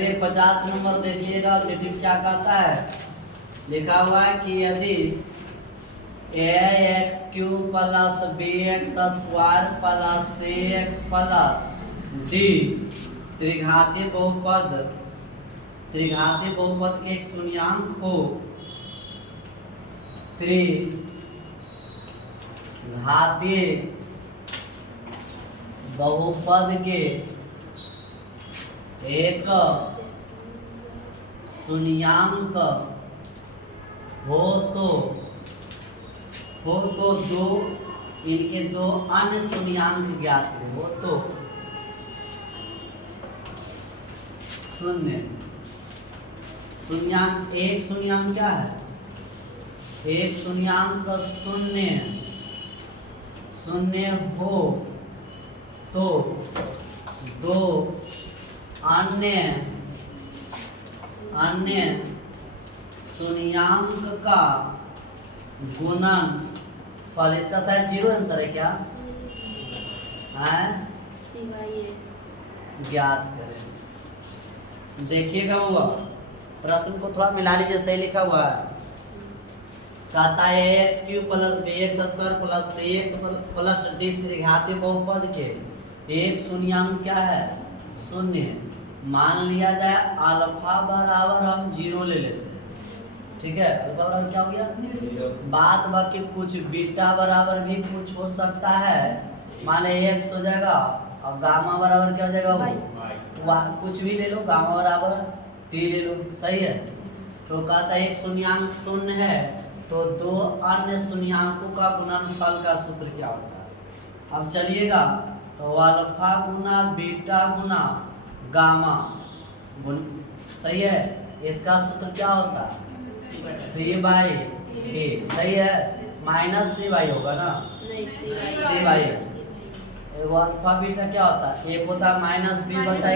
चलिए 50 नंबर देख लीजिएगा। ऑब्जेक्टिव क्या कहता है, लिखा हुआ है कि यदि ax³ plus bx² plus cx plus d त्रिघातीय बहुपद के एक शून्यांक हो, त्रिघातीय बहुपद के एक शून्यांक हो तो इनके दो अन्य शून्यांक ज्ञात हो तो शून्यांक एक शून्यांक क्या है, एक शून्यांक शून्य हो तो दो अन्य शून्यांक का गुणनफल, इसका शायद 0 आंसर है क्या है, ज्ञात करें। देखिएगा हुआ प्रश्न को थोड़ा मिला लीजिए, सही लिखा हुआ है। कहता है ax³ plus bx² plus cx plus d त्रिघातीय बहुपद के एक शून्यांक क्या है, शून्य। मान लिया जाए अल्फा बराबर हम 0 ले लेते हैं, ठीक है। अल्फा बराबर क्या हो गया, बात बाकी कुछ बीटा बराबर भी कुछ हो सकता है, मान ले x हो जाएगा और गामा बराबर क्या हो जाएगा, कुछ भी ले लो, गामा बराबर t ले लो, सही है। तो कहता है एक शून्यांक शून्य है तो दो अन्य शून्यांकों का गुणनफल का सूत्र क्या होता है। अब चलिएगा तो अल्फा गुना बीटा गुना गामा सही है, इसका सूत्र क्या होता है, c/a, सही है। माइनस c/a होगा ना, c/a। एगो अल्फा बीटा क्या होता है, एक होता है -b/a,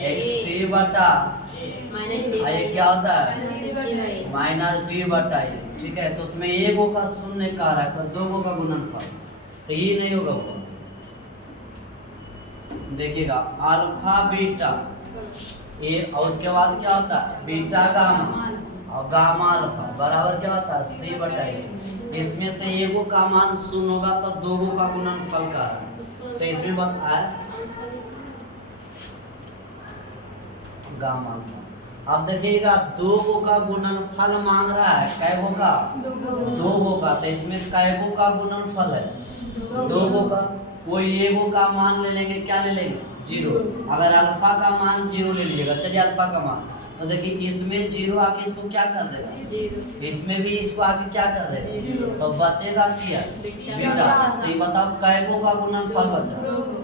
एक c/a, ये क्या होता है -d/a, ठीक है। तो उसमें एगो का शून्य का रहा है तो दो का गुणनफल, तो ये नहीं होगा वो। देखिएगा अल्फा बीटा ए और उसके बाद क्या होता है बीटा गामा और गामा अल्फा बराबर क्या होता है c/a। इसमें से एगो का मान 0 होगा तो दो का गुणनफल का है, तो इसमें बताया गामा अल्फा। अब देखिएगा दो का गुणनफल मांग रहा है, कैगो का, दो का, तो इसमें कैगो का गुणनफल है, दो का। कोई एगो का मान ले लेंगे, क्या ले लेंगे 0। अगर अल्फा का मान 0 ले लीजिएगा, चलिए अल्फा का मान, तो देखिए इसमें 0 आके इसको क्या कर देगा, इसमें भी इसको आके क्या कर देगा, तो बचेगा क्या बीटा। तो ये बताओ कैगो का गुणनफल बचा,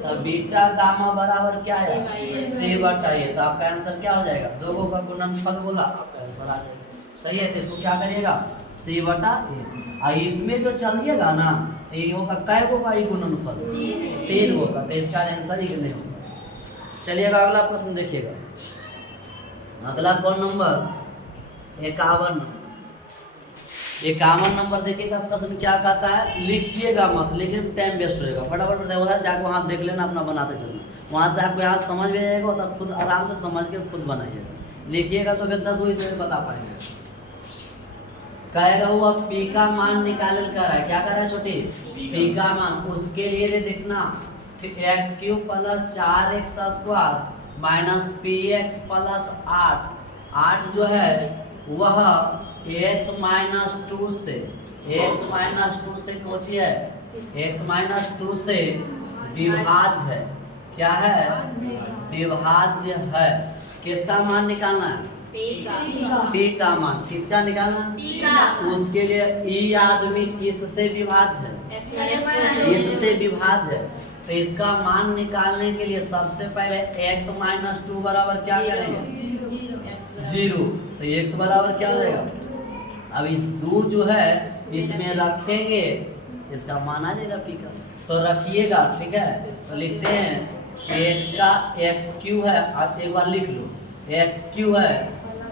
तो बीटा गामा बराबर क्या है c/a। तो आपका आंसर क्या हो जाएगा, दो का गुणनफल बोला, आपका आंसर आ जाएगा, सही है। तो इसको क्या करिएगा c/a। इसमें जो चलिएगा ना तो ये होगा कैगो का ही गुणनफल 3 होगा, तो इसका आंसर ही नहीं होगा। चलिएगा अगला प्रश्न देखिएगा। अगला कौन नंबर 51 नंबर देखिएगा। प्रश्न क्या कहता है, लिखिएगा मत, लिखने में टाइम वेस्ट हो जाएगा, फटाफट जाके वहाँ देख लेना, अपना बनाते चलना, वहाँ से आपको यहाँ समझ में आएगा तो खुद आराम से समझ के खुद बनाइएगा। लिखिएगा तो फिर 10 वही से बता पाएंगे। कहेगा वो पी का मान निकालल कर रहा है, क्या कर रहा है छोटी, पी का मान। उसके लिए देखना x³ plus 4x² minus px plus 8 जो है वह x-2 से कोची है, x-2 से विभाज्य है, क्या है विभाज्य है। किसका मान निकालना है, p का मान। किसका निकालना, उसके लिए ई आदमी किससे विभाज्य है, इससे विभाज्य है। तो इसका मान निकालने के लिए सबसे पहले x-2 बराबर क्या करेंगे 0, तो x बराबर क्या हो जाएगा। अब इस 2 जो है इसमें रखेंगे, इसका मान आ जाएगा p का, तो रखिएगा, ठीक है। तो लिखते हैं x का x³ है, एक बार लिख लो, x³ है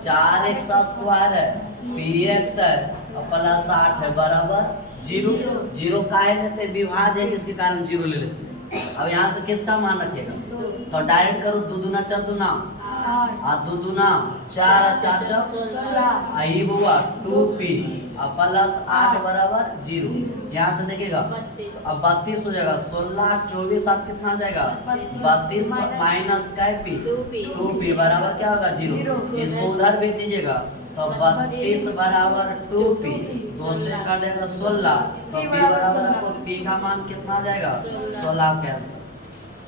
4x² है, px है और प्लस 8 है बराबर 0 काहे लेते, विभाज्य है जिसके कारण 0 ले लेते। अब यहाँ से किसका मान रखिएगा, तो डायरेक्ट करो 2 दूना 4 दूना आ दो दूना 4 और 4 चौक आई बुआ 2p अब प्लस 8 बराबर 0। यहाँ से देखिएगा अब 32 हो जाएगा। 16 8 24 8 कितना आ जाएगा 32 माइनस कैपी 2p बराबर क्या होगा 0। इसको उधर भेज दीजिएगा तो 32 बराबर 2p 2 से काटेगा 16 तो p बराबर आपको p का मान कितना आ जाएगा 16 का आंसर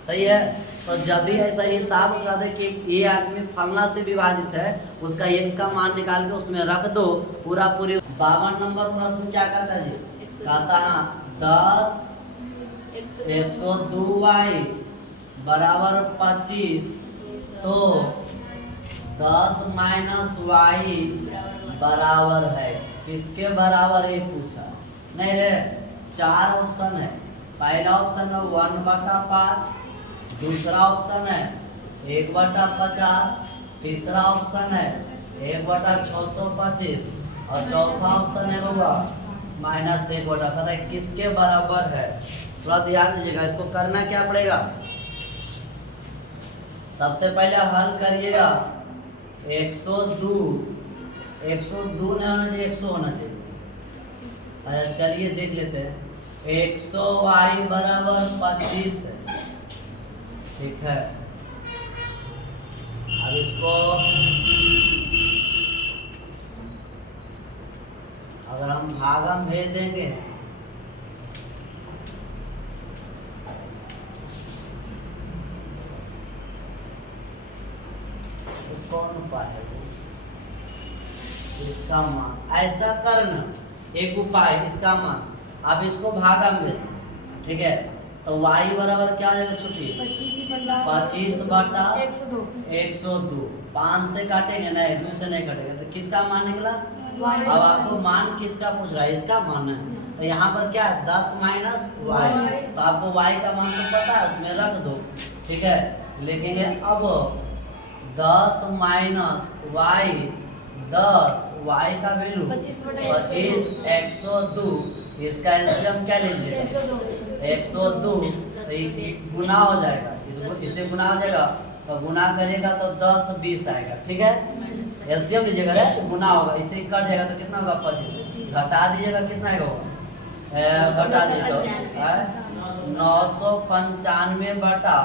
सही है। तो जब भी ऐसा हिसाब कर दे कि ये आदमी फलना से विभाजित है उसका x का मान निकाल के उसमें रख दो पूरा पूरी। 52 नंबर प्रश्न क्या कहता है जी कहता है 10 102y बराबर 25 तो 10 माइनस y बराबर है किसके बराबर ये पूछा नहीं रे। 4 ऑप्शन है। पहला ऑप्शन है 1/5 दूसरा ऑप्शन है 1/50 तीसरा ऑप्शन है 1/625 और चौथा ऑप्शन है बउआ -1 बटा कहता है किसके बराबर है। थोड़ा ध्यान दीजिएगा इसको करना क्या पड़ेगा। सबसे पहले हल करिएगा 102 नहीं होना चाहिए 100 होना चाहिए। अच्छा चलिए देख लेते हैं 100y बराबर 25 है ठीक है। अब इसको अगर हम भागम भेज देंगे तो कौन उपाय है इसका मान ऐसा करना एक उपाय इसका मान आप इसको भागम भेज ठीक है तो y बराबर क्या आ जाएगा छुट्टी 25 बटा 102 5 से काटेंगे नहीं 2 से नहीं काटेंगे तो किसका मान निकला। अब आपको मान किसका पूछ रहा है इसका मान है तो यहाँ पर क्या है 10 माइनस y तो आपको y का मान तो पता है उसमें रख दो ठीक है। लिखेंगे अब 10 माइनस y 10 y का वैल्यू 25 102 इसका एलसीएम क्या लीजिए 102 तो गुना हो जाएगा इससे गुना हो जाएगा तो गुना करेगा तो 10 20 आएगा ठीक है। एलसीएम लीजिएगा तो गुना होगा इससे कट जाएगा तो कितना होगा 25 घटा दीजिएगा कितना होगा घटा दीजिएगा 995 बटा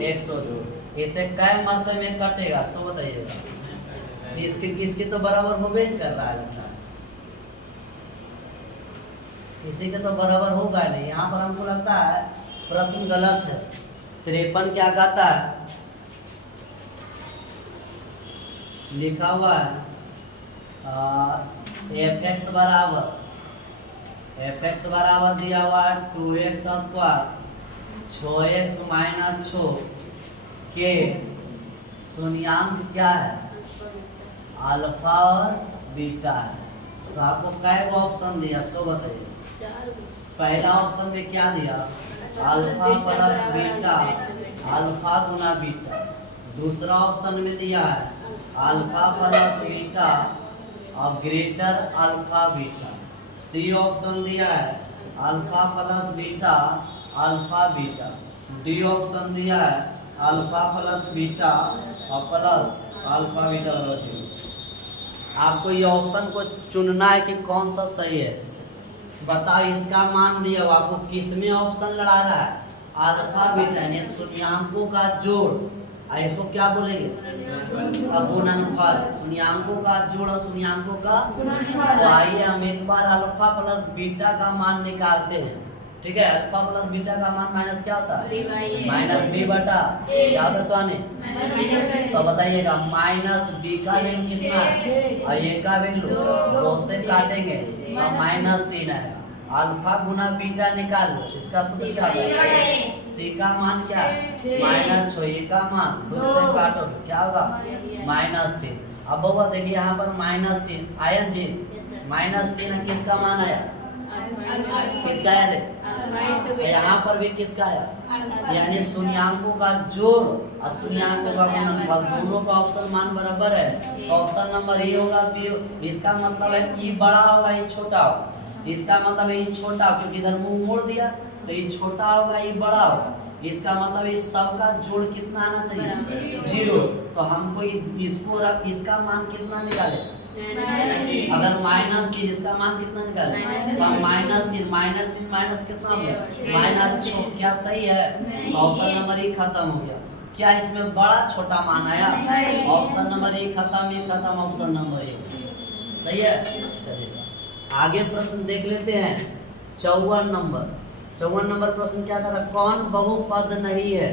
102 इसे कै मरतबे में कटेगा सो बताइएगा। इसके किसके तो बराबर होबे नहीं कर रहा है लगता है इसी के तो बराबर होगा नहीं। यहाँ पर हमको लगता है प्रश्न गलत है। 53 क्या कहता है लिखा हुआ है fx बराबर दिया हुआ है 2x स्क्वायर 6x माइनस 6 के शून्यांक क्या है अल्फा और बीटा है। तो आपको कै ऑप्शन दिया सो बताइए। पहला ऑप्शन में क्या दिया अल्फा प्लस बीटा अल्फा गुना बीटा। दूसरा ऑप्शन में दिया है अल्फा प्लस बीटा और greater alpha beta. C option दिया है alpha plus beta alpha beta. D option दिया है अल्फा प्लस बीटा और प्लस अल्फा बीटा बराबर 0। आपको ये ऑप्शन को चुनना है कि कौन सा सही है। बताओ इसका मान दिया आपको किस में ऑप्शन लड़ा रहा है अल्फा बीटा यानी शून्यांकों का जोड़। इसको क्या बोलेंगे गुणनफल शून्यांकों का जोड़ और शून्यांकों का। तो आइए हम एक बार अल्फा प्लस बीटा का मान निकालते हैं ठीक है। अल्फा प्लस बीटा का मान माइनस क्या होता है माइनस बी बटा क्या होता है स्वानी। तो बताइएगा माइनस बी का वैल्यू कितना है और ए का वैल्यू 2 से काटेंगे और -3 आएगा। अल्फा गुना बीटा निकाल लो इसका सूत्र क्या होगा सी का मान क्या है -6 का मान 2 से काटो क्या होगा -3। अब बाबा देखिए यहाँ पर -3 आया जी -3 किसका मान आया किसका आया यहाँ पर भी किसका आया यानी शून्यांकों का जोड़ और शून्यांकों का गुणनफल दोनों का ऑप्शन मान बराबर है। ऑप्शन नंबर ए होगा बी। इसका मतलब है ई बड़ा होगा ई छोटा होगा। इसका मतलब है ई छोटा क्योंकि इधर मुंह मोड़ दिया तो ई छोटा होगा ई बड़ा होगा। इसका मतलब इस सब का जोड़ कितना आना चाहिए? 0। तो हमको इसका मान कितना निकाले? अगर -3, इसका मान कितना निकाले? तो -3 माइनस कितना हो गया? -6। क्या सही है? ऑप्शन नंबर E खत्म हो गया। क्या इसमें बड़ा छोटा मान आया? ऑप्शन नंबर E खत्म, ऑप्शन नंबर E सही है। चलिए आगे प्रश्न देख लेते हैं। 54 नंबर प्रश्न क्या था? कौन बहुपद नहीं है?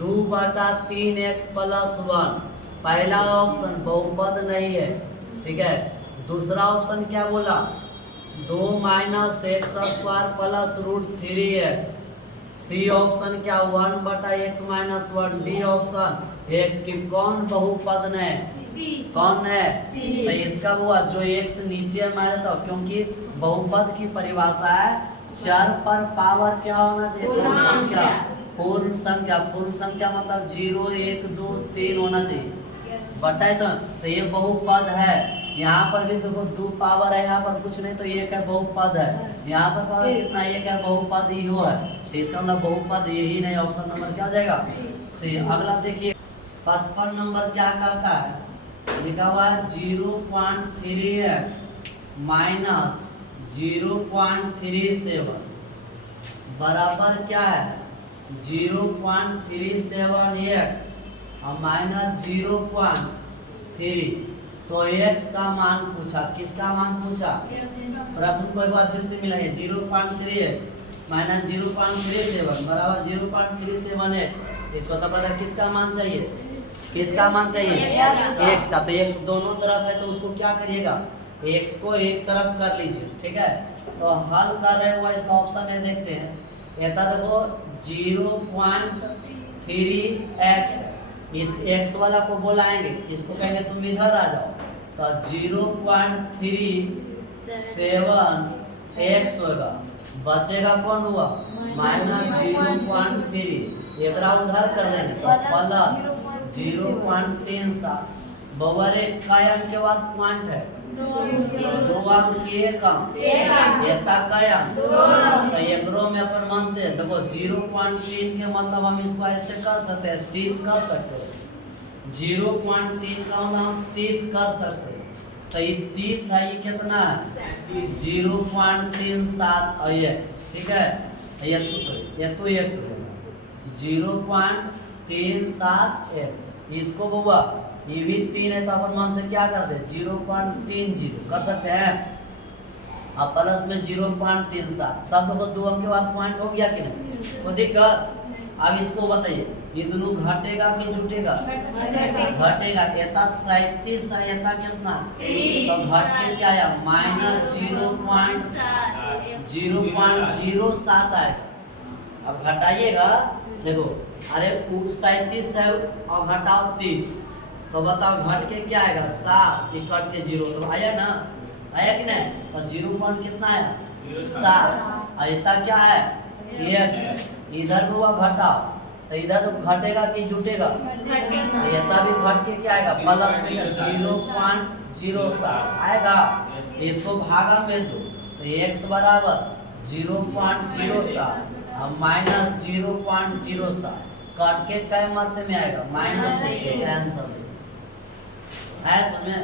2/3x + 1। पहला ऑप्शन बहुपद नहीं है, ठीक है। दूसरा ऑप्शन क्या बोला? 2 - x² + √3x। सी ऑप्शन क्या? 1/x - 1। डी ऑप्शन x की कौन बहुपद है? कौन है? तो इसका हुआ जो x नीचे मारे तो, क्योंकि बहुपद की परिभाषा है चर पर पावर क्या होना चाहिए? पूर्ण संख्या मतलब 0 1 2 3 होना चाहिए। तो ये बहुपद है। यहाँ पर भी देखो 2 पावर है, यहाँ पर कुछ नहीं तो एक है बहुपद है। यहाँ पर पावर कितना? एक है, बहुपद ही हो है। तो इसका मतलब बहुपद यही नहीं। ऑप्शन नंबर क्या हो जाएगा? सी। अगला देखिए 55 नंबर क्या कहता है? लिखा हुआ है 0.3x - 0.37 बराबर क्या है? 0.37x और -0.3। तो x का मान पूछा। किसका मान पूछा? प्रश्न को एक बार फिर से मिलाइए। 0.3x - 0.37 बराबर 0.37x। इसको तो पता किसका मान चाहिए? किसका मान चाहिए? x का। तो x दोनों तरफ है तो उसको क्या करिएगा? x को एक तरफ कर लीजिए, ठीक है। तो हल कर रहे हुआ इसका ऑप्शन है, देखते हैं। कहता देखो 0.3x, इस x वाला को बुलाएंगे, इसको कहेंगे तुम इधर आ जाओ। तो 0.37x होगा। बचेगा कौन हुआ? -0.3। एक उधर कर देंगे तो प्लस 0.37। बउरे कई अंक के बाद पॉइंट है? 2 अंक की 1 अंक। एता कई अंक? तो एकरो में अपन मन से देखो 0.3 के मतलब हम इसको ऐसे कर सकते हैं, 30 कर सकते हैं। 0.3 का मतलब हम 30 कर सकते हैं। तो ये 30 है, ये कितना है? 0.37x, ठीक है। ये तो x 0.37x। इसको हुआ ये भी 3 है तो अपन मान से क्या करते हैं? 0.30 कर सकते हैं। अब प्लस में 0.37 सब को 2 अंक के बाद पॉइंट हो गया कि नहीं? कोई दिक्कत? अब इसको बताइए ये दोनों घटेगा कि जुटेगा? घटेगा। एता 37 है, एता कितना? तो घट के क्या आया? -0.07 आएगा। अब घटाइएगा, देखो अरे 37 है और घटाओ 30, तो बताओ घट के क्या आएगा? 7। ये कट के 0 तो आया ना? आया कि नहीं? तो 0 पॉइंट कितना आया? 7। और इतना क्या है? x। इधर भी हुआ घटाओ, तो इधर तो घटेगा कि जुटेगा? इतना भी घट के क्या आएगा? प्लस में 0.07 आएगा। इसको भागा में दो तो x बराबर 0.07 और -0.07 कट के कई मात्रा में आएगा? -6। आंसर है। समझे?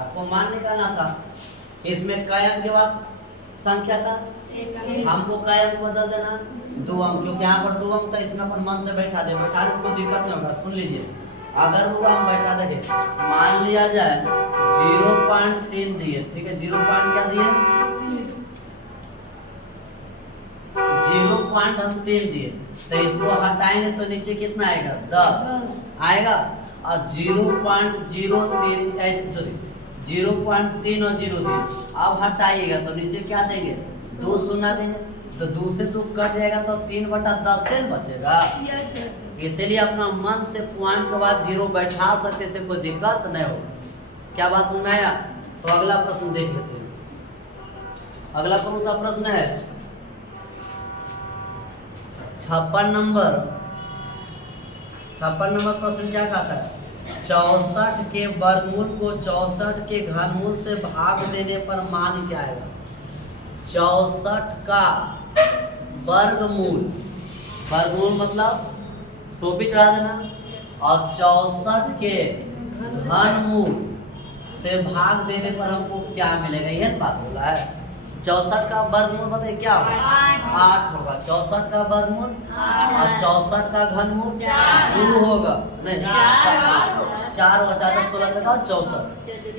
आपको मान निकालना था। इसमें कई अंक के बाद संख्या था, हमको कई अंक बदल देना? 2 अंक, क्योंकि यहाँ पर 2 अंक था। इसमें अपन मन से बैठाने से कोई दिक्कत नहीं होगा। सुन लीजिए, अगर वो हम बैठा देंगे, मान लिया जाए 0.3 दिए, ठीक है। 0 क्या दिए? 0.3 दिए, तो इसको हटाएंगे तो नीचे कितना आएगा? 10 आएगा। और 0.03 ऐसे सॉरी 0.3 और 0 दिए। अब हटाइएगा तो नीचे क्या देंगे? 2 शून्य देंगे, तो 2 से 2 कट जाएगा तो 3/10 से बचेगा। इसीलिए अपना मन से पॉइंट के बाद 0 बैठा सकते, से कोई दिक्कत नहीं हो। क्या बात समझ में आया? तो अगला प्रश्न देख लेते हैं। अगला कौन सा प्रश्न है? 56 नंबर प्रश्न क्या कहता है? 64 के वर्गमूल को 64 के घनमूल से भाग देने पर मान क्या आएगा? 64 का वर्गमूल वर्गमूल मतलब टोपी चढ़ा देना, और 64 के घनमूल से भाग देने पर हमको क्या मिलेगा, यह बात बोला है। 64 का वर्गमूल बताइए क्या होगा, 8 होगा। 64 का वर्गमूल और 64 का घनमूल 2 होगा, नहीं 4 होगा, 4 और 16 का 64,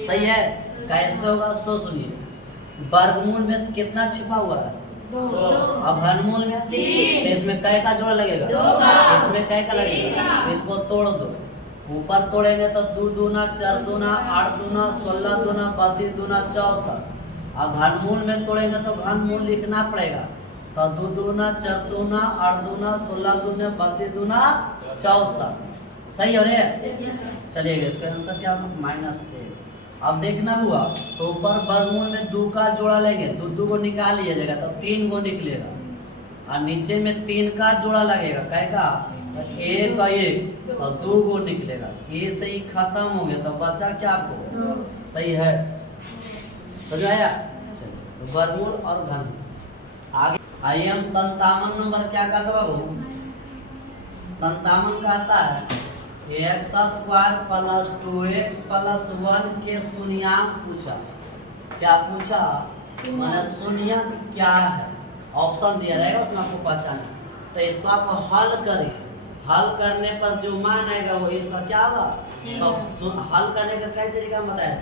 सही है। कैसे होगा सो सुनिए, वर्गमूल में कितना छिपा हुआ है, अब घनमूल में तो इसमें कै का जोड़ा लगेगा, इसमें कै का लगेगा, इसको तोड़ दो। ऊपर तोड़ेंगे तो 2 दूना 4 दूना 8 दूना 16 दूना 32 दूना 64, और घनमूल में तोड़ेंगे तो घनमूल लिखना पड़ेगा, तो 2 दूना 4 दूना 8 दूना 16 दूना 32 दूना 64, सही हो रहे हैं। चलिए इसका आंसर क्या होगा, -1। अब देखना हुआ तो ऊपर वर्गमूल में 2 का जोड़ा लेंगे, 2 को निकाल लिया जाएगा तो 3 को निकलेगा, और नीचे में 3 का जोड़ा लगेगा, कै का, तो 1 और 1 और 2 को निकलेगा, ये से ही खत्म हो गया, तो बचा क्या आपको, सही है, समझ आया। चलिए वर्गमूल और घनमूल आगे आइए हम 57 नंबर क्या कहता है बाबू, 57 कहता है x square plus 2x plus 1 के शून्यांक पूछा। क्या पूछा, माने शून्यांक क्या है, ऑप्शन दिया रहेगा उसमें आपको पहचाना, तो इसको आप हल करिए, हल करने पर जो मान आएगा वही इसका क्या होगा। तो हल करने का कई तरीका बताया,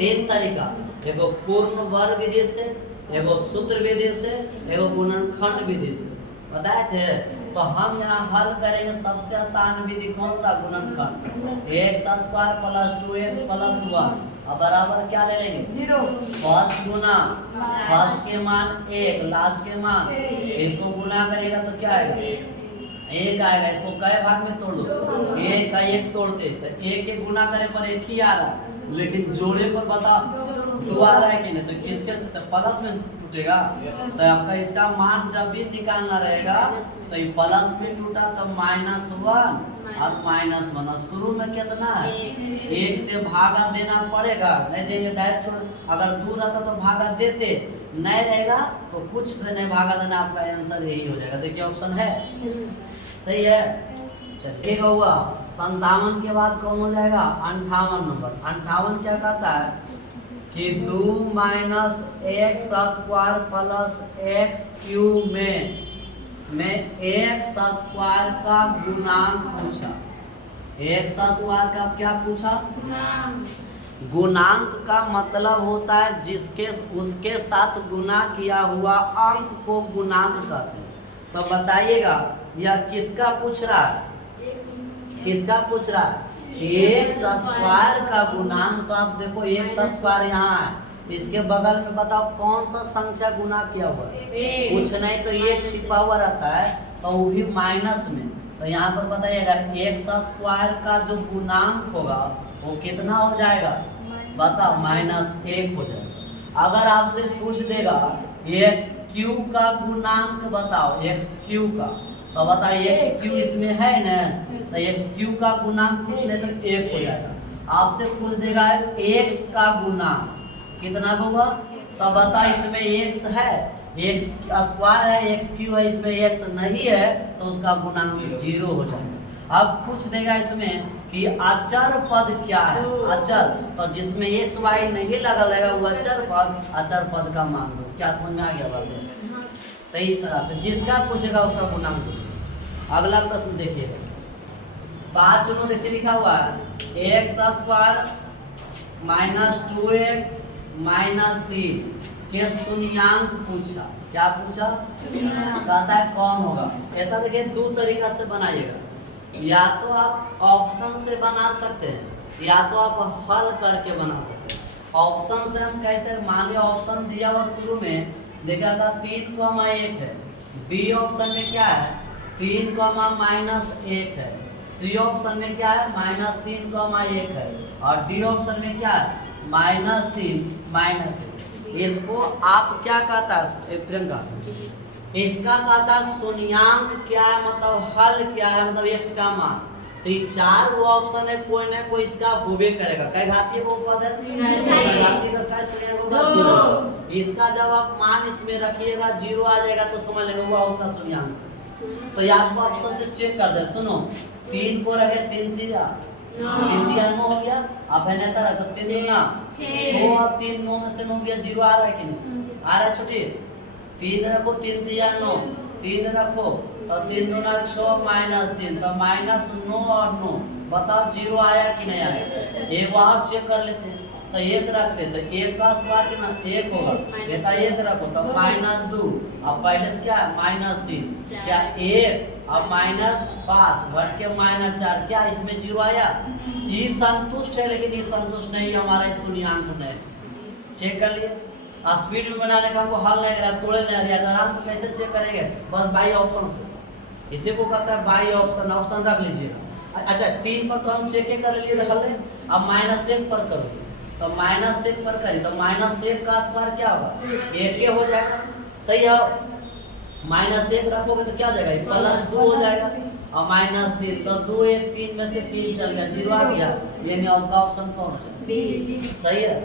3 तरीका, एगो पूर्ण वर्ग विधि से, एगो सूत्र विधि से, एगो गुणनखंड विधि से बताए थे। तो हम यहाँ हल करेंगे सबसे आसान विधि कौन सा, गुणनखंड, x square plus 2x plus 1 और बराबर क्या ले लेंगे 0, फर्स्ट गुना फर्स्ट के मान 1, लास्ट के मान, इसको गुना करेगा तो क्या आएगा 1 आएगा। इसको कई भाग में तोड़ दो, 1 का 1 तोड़ते तो 1 के गुना करे पर 1 ही आ रहा, लेकिन जोड़े पर बता 2 आ रहा है कि नहीं, तो किसके तो प्लस में टूटेगा, तो आपका इसका मान जब भी निकालना रहेगा तो ये प्लस में टूटा तो -1 और -1, और शुरू में कितना है 1 से भागा देना पड़ेगा, नहीं देंगे डायरेक्ट छोड़, अगर 2 रहता तो भागा देते, नहीं रहेगा तो कुछ से नहीं भागा देना, आपका आंसर यही हो जाएगा। देखिए ऑप्शन है, सही है। चलिए हुआ 57 के बाद कौन हो जाएगा 58 नंबर। 58 क्या कहता है कि 2 x square plus x cube में x स्क्वायर का गुणांक पूछा। x स्क्वायर का क्या पूछा, गुणांक का मतलब होता है जिसके उसके साथ गुना किया हुआ अंक को गुणांक कहते हैं। तो बताइएगा यह किसका पूछ रहा है, किसका पूछ रहा है, x स्क्वायर का गुणांक। तो आप देखो x स्क्वायर यहाँ है, इसके बगल में बताओ कौन सा संख्या गुना किया हुआ है, कुछ नहीं तो 1 छिपा हुआ रहता है, तो वो भी माइनस में। तो यहाँ पर बताइएगा x स्क्वायर का जो गुणांक होगा वो कितना हो जाएगा, बताओ -1 हो जाएगा। अगर आपसे पूछ देगा x क्यूब का गुणांक बताओ, x क्यूब का, तो बताइए x क्यूब इसमें है ना, तो x क्यूब का गुणांक पूछ ले तो 1 हो जाएगा। आपसे पूछ देगा x का गुणांक कितना होगा, तो बता इसमें x है, x स्क्वायर है, x क्यूब है, इसमें x नहीं है तो उसका गुणांक 0 हो जाएगा। अब पूछ देगा इसमें कि अचर पद क्या है, अचर, तो जिसमें x y नहीं लगा रहेगा वो अचर पद का मान दो। क्या समझ में आ गया बात है। तो इस तरह से जिसका पूछेगा उसका गुणांक दो। अगला प्रश्न देखिएगा, 5 चुनो, देखिए लिखा हुआ है x स्क्वायर -2x -3 के शून्यांक पूछा। क्या पूछा, कहता है कौन होगा। ऐसा देखिए 2 तरीका से बनाइएगा, या तो आप ऑप्शन से बना सकते हैं, या तो आप हल करके बना सकते हैं। ऑप्शन से हम कैसे, मान लिया ऑप्शन दिया हुआ शुरू में देखा था 3,1 है, बी ऑप्शन में क्या है 3,-1 है, सी ऑप्शन में क्या है -3,1 है, और डी ऑप्शन में क्या है -3 -1। इसको आप क्या कहता है प्रियंका, इसका कहता है शून्यांक क्या है, मतलब हल क्या है, मतलब x का मान। तो ये 4 वो ऑप्शन है, कोई ना कोई इसका होबे करेगा। क्या घातीय बहुपद है, घातीय का क्या शून्यांक, इसका जब आप मान इसमें रखिएगा 0 आ जाएगा तो समझ लेगा वो उसका शून्यांक। तो ये आपको ऑप्शन से चेक कर दे। सुनो 3 को रखे 3 3 9 हो गया। अब है नेता रखो 3 गुना 6 और 3 9 में से 9 गया 0 आ रहा है कि नहीं आ रहा है छोटी। 3 रखो 3 3 9 3 रखो तो 3 दूना 6 माइनस 3 तो माइनस 9 और 9 बताओ 0 आया कि नहीं आया। एक वहां चेक कर लेते हैं तो 1 रखते तो 1 का स्क्वायर कितना 1 होगा। बेटा 1 रखो तो माइनस 2 अब पहले से क्या माइनस 3 क्या 1 अब माइनस 5 घट के माइनस 4 क्या इसमें 0 आया। ये संतुष्ट है लेकिन ये संतुष्ट नहीं हमारा इस शून्यांक में। चेक कर लिए स्पीड में बनाने का हमको हल नहीं करा तोड़े नहीं रहा आराम से कैसे चेक करेंगे बस बाई ऑप्शन से। इसी को कहता है बाई ऑप्शन। ऑप्शन रख लीजिएगा। अच्छा 3 पर तो हम चेक कर लिए हल है। अब माइनस 1 पर करो तो माइनस 1 पर करी तो माइनस 1 का स्क्वायर क्या होगा 1 के हो जाएगा। सही है माइनस 1 रखोगे तो क्या हो जाएगा प्लस 2 हो जाएगा और माइनस 3 तो 2 1 3 में से 3 चल गया 0 आ गया। यानी आपका ऑप्शन कौन है सही है।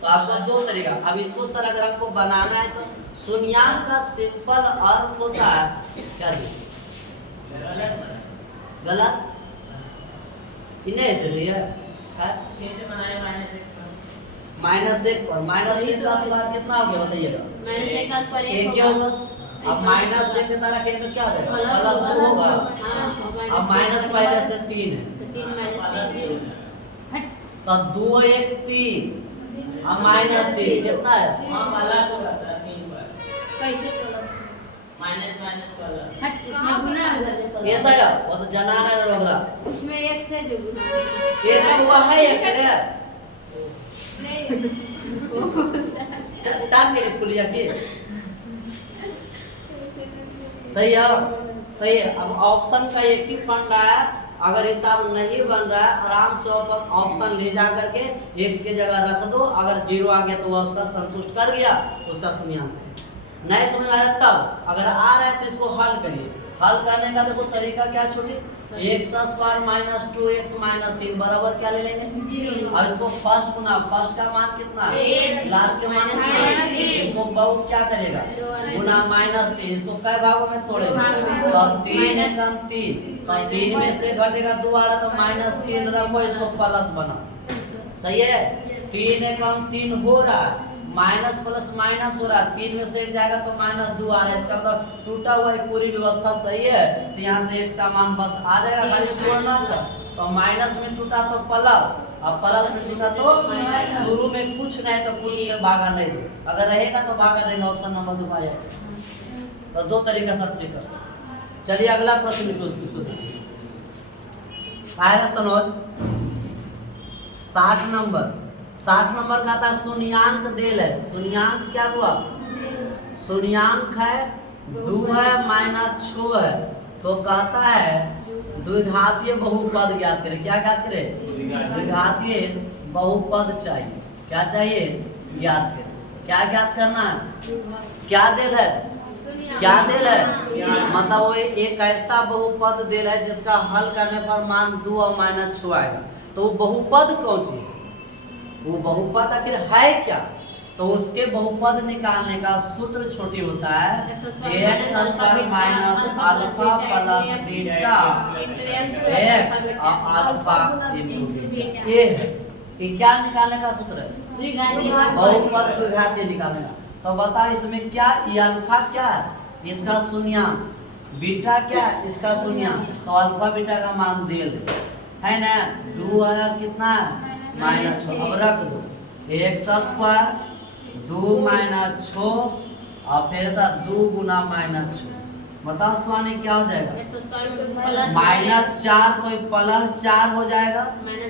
तो आपका 2 तरीका। अब इसको सर अगर आपको बनाना है तो शून्यांक का सिंपल अर्थ होता है क्या गलत इन्हें ऐसे दिया कैसे बनाए माइनस 1 पर माइनस 1 का स्क्वायर कितना हो गया बताइएगा माइनस 1 का स्क्वायर 1 क्या होगा। अब माइनस 1 की तरह के तो क्या हो जाएगा प्लस 2 होगा। अब माइनस पहले से 3 है तो 3 माइनस 3 तो 2 1 3 अब माइनस 3 कितना है हां प्लस होगा सर 3 पर कैसे करो माइनस प्लस हट उसमें गुना होगा ये था वो तो जनाना है रोगला उसमें एक से जो गुना एक हुआ है एक से है नहीं टाइम के लिए खुलिया की सही है। तो ये अब ऑप्शन का एक ही फंडा है। अगर हिसाब नहीं बन रहा है आराम से ऑप्शन ले जा करके x के जगह रख दो। अगर 0 आ गया तो वह उसका संतुष्ट कर गया उसका शून्यांक। नहीं समझ आ रहा तब अगर आ रहा है तो इसको हल करिए। हल करने का देखो तरीका क्या छोटी x square minus 2x minus 3 बराबर क्या ले लेंगे। अब इसको फर्स्ट गुना फर्स्ट का मान कितना लास्ट के मान कितना इसको बहु क्या करेगा गुना माइनस 3 इसको कई भागों में तोड़ेगा तो 3 सम 3 तो 3 में से घटेगा 2 आ रहा तो माइनस 3 रखो इसको प्लस बना। सही है 3 कम 3 हो रहा है माइनस प्लस माइनस हो रहा है 3 में से 1 जाएगा तो माइनस 2 आ रहा है। इसका मतलब टूटा हुआ है पूरी व्यवस्था सही है तो यहाँ से x का मान बस आ जाएगा खाली जोड़ना था तो माइनस में टूटा तो प्लस अब प्लस में टूटा तो शुरू में कुछ नहीं तो कुछ से भागा नहीं दो अगर रहेगा तो भागा देगा ऑप्शन नंबर 2 पाया। तो 2 तरीका सब चेक कर सकते। चलिए अगला प्रश्न लिखो इसको आया सनोज 60 नंबर का था शून्यांक देल है। शून्यांक क्या हुआ शून्यांक है 2 है माइनस 6 है तो कहता है द्विघातीय बहुपद ज्ञात करें। क्या ज्ञात करें द्विघातीय बहुपद चाहिए। क्या चाहिए ज्ञात करें। क्या ज्ञात करना है क्या देल है क्या देल है मतलब वो एक ऐसा बहुपद देल है जिसका हल करने पर मान 2 और माइनस 6 आएगा। तो वो बहुपद कौन सी वो बहुपद आखिर है क्या तो उसके बहुपद निकालने का सूत्र छोटी होता है x square minus alpha plus beta x alpha ये है। ये क्या निकालने का सूत्र है बहुपद द्विघातीय निकालने का। तो बताओ इसमें क्या ये अल्फा क्या है इसका शून्यांक बीटा क्या है इसका शून्यांक तो अल्फा बीटा का मान दे है ना 2 कितना है माइनस 6 अब रख दो x स्क्वायर 2 माइनस 6 और फिर था 2 गुना माइनस 6 बताओ स्वानी क्या हो जाएगा माइनस 4 तो प्लस 4 हो जाएगा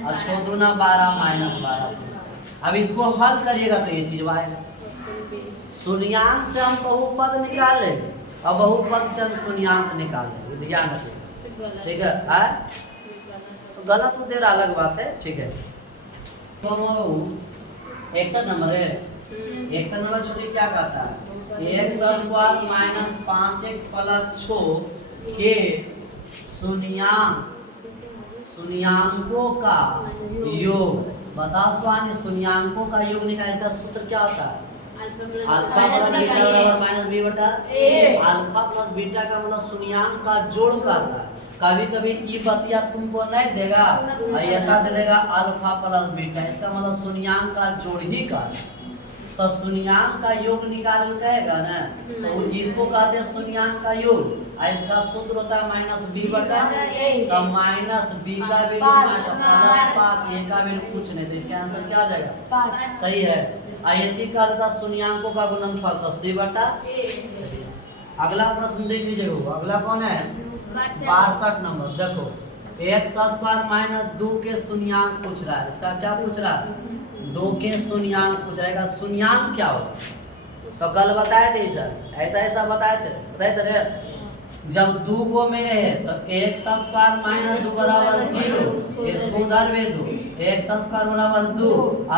और 6 दूना 12 माइनस 12। अब इसको हल करिएगा तो ये चीज आएगा। शून्यांक से हम बहुपद निकाल लेंगे और बहुपद से हम शून्यांक निकाल लेंगे ध्यान रखिएगा ठीक है। तो गलत तो देर अलग बात है ठीक है। 61 नंबर है 61 नंबर छोटी क्या कहता है x square minus 5x plus 6 के शून्यांकों का योग। बताओ स्वानी शून्यांकों का योग निकाल इसका सूत्र क्या होता है अल्फा प्लस बीटा बराबर माइनस बी बटा ए। अल्फा प्लस बीटा का मतलब शून्याङ्क का जोड़ कहता है। कभी कभी ई बतिया तुमको नहीं देगा और यथा दे देगा अल्फा प्लस बीटा, इसका मतलब शून्याङ्क का जोड़ ही का। तो शून्याङ्क का योग निकाल कहेगा ना, तो इसको कहते हैं शून्याङ्क का योग। और इसका सूत्र होता है माइनस बी बटा ए। तो माइनस बी का वैल्यू माइनस प्लस 5, ए का वैल्यू कुछ नहीं, तो इसका आंसर क्या आ जाएगा 5। सही है। आयती का था शून्याङ्कों का गुणनफल, तो सी बटा ए। अगला प्रश्न देख लीजिए, अगला कौन है 62 नंबर। देखो एक्स स्क्वायर माइनस 2 के शून्याङ्क पूछ रहा है। इसका क्या पूछ रहा है 2 के शून्याङ्क पूछ रहेगा। शून्याङ्क क्या हो तो कल बताए थे सर, ऐसा ऐसा बताए थे जब 2 को मेरे है तो एक्स स्क्वायर माइनस 2 बराबर 0, इसको उधर भेज दो। एक्स स्क्वायर बराबर 2,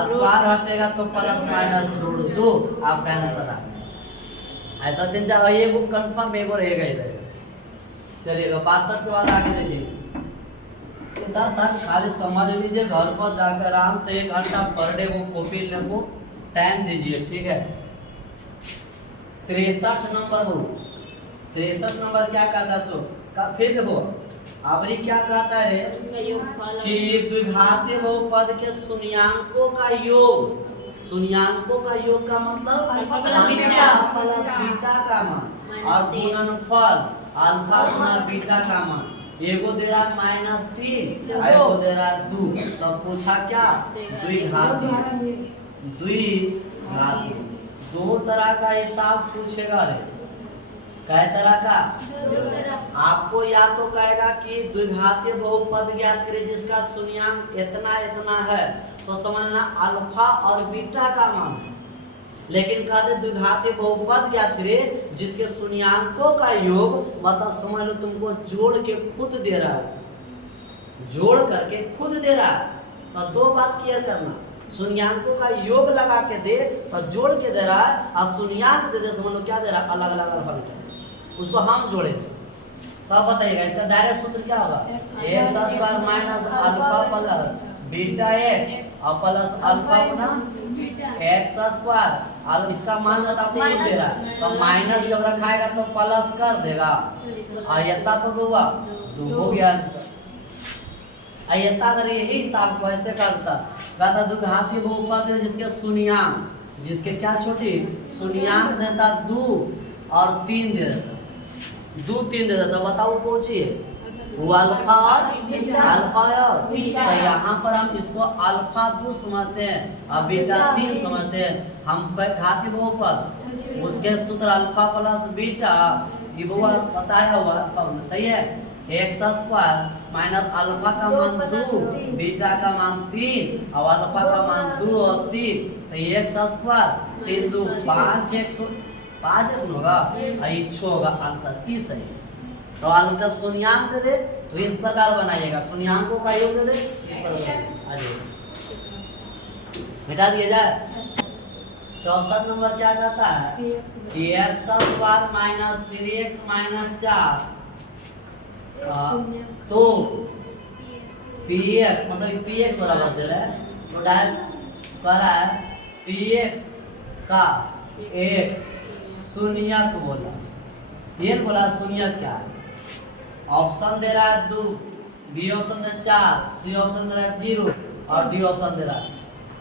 स्क्वायर हटेगा तो प्लस माइनस रूट 2, आपका आंसर आ। ऐसा 3-4 ये बुक कंफर्म एक और रहेगा ही रहेगा। चलिएगा 62 के बाद आगे देखिए। इतना सर खाली समझ लीजिए, घर पर जाकर आराम से 1 घंटा पर डे वो कॉपी लेने को टाइम दीजिए, ठीक है। 63 नंबर हो, 63 नंबर क्या कहता है सो का फिर देखो अबरी क्या कहता है कि द्विघातीय बहुपद के शून्याङ्कों का योग। शून्याङ्कों का योग का मतलब अल्फा प्लस बीटा का मान और गुणनफल अल्फा गुना बीटा का मान। एगो दे रहा -3 और एगो दे रहा 2, तो पूछा क्या द्विघातीय। द्विघातीय 2 तरह का हिसाब पूछेगा रे। कै तरह का? आपको या तो कहेगा कि द्विघातीय बहुपद ज्ञात करें जिसका शून्याङ्क इतना इतना है, तो समझना अल्फा और बीटा का मान है। लेकिन कहते द्विघातीय बहुपद ज्ञात करें जिसके शून्याङ्कों का योग, मतलब समझ लो तुमको जोड़ के खुद दे रहा है, जोड़ करके खुद दे रहा है। तो 2 बात क्लियर करना, शून्याङ्कों का योग लगा के दे तो जोड़ के दे रहा है, और शून्याङ्क दे दे समझ लो क्या दे रहा है अलग अलग अल्फा बीटा, उसको हम जोड़े। तब बताइएगा इसका डायरेक्ट सूत्र क्या होगा x square minus alpha plus beta x और प्लस अल्फा गुना एक्स स्क्वायर। और इसका मान आपको दे रहा है तो माइनस जब रखाएगा तो प्लस कर देगा। आयता तो हुआ 2 हो गया आंसर। आयता अगर यही हिसाब को ऐसे करता कहता द्विघातीय बहुपद जिसके शून्याङ्क, जिसके क्या छोटी शून्याङ्क देता 2 और 3 दे देता, 2 3 दे देता। बताओ कौन सी है वो अल्फा और अल्फा और तो यहाँ पर हम इसको अल्फा 2 समझते हैं और बीटा 3 समझते हैं। हम घातीय बहुपद उसके सूत्र अल्फा प्लस बीटा, ये वो बताया हुआ अल्फा सही है। एक्स स्क्वायर माइनस अल्फा का मान 2, बीटा का मान 3 और अल्फा का मान 2 और 3, तो एक्स स्क्वायर 3 2 5 x होगा और 6 होगा आंसर की सही। तो जब शून्याङ्क दे दे तो इस प्रकार बनाइएगा, शून्याङ्कों का योग दे दे इस प्रकार आ जाएगा। मिटा दिया जाए। 64 नंबर क्या कहता है कि x square minus 3x minus 4 तो px मतलब px बराबर दे रहा है, तो डायरेक्ट कह रहा है px का एक शून्यक बोला। ये बोला शून्यक क्या है, ऑप्शन दे रहा है 2, बी ऑप्शन दे 4, सी ऑप्शन दे रहा है 0 और डी ऑप्शन दे रहा है।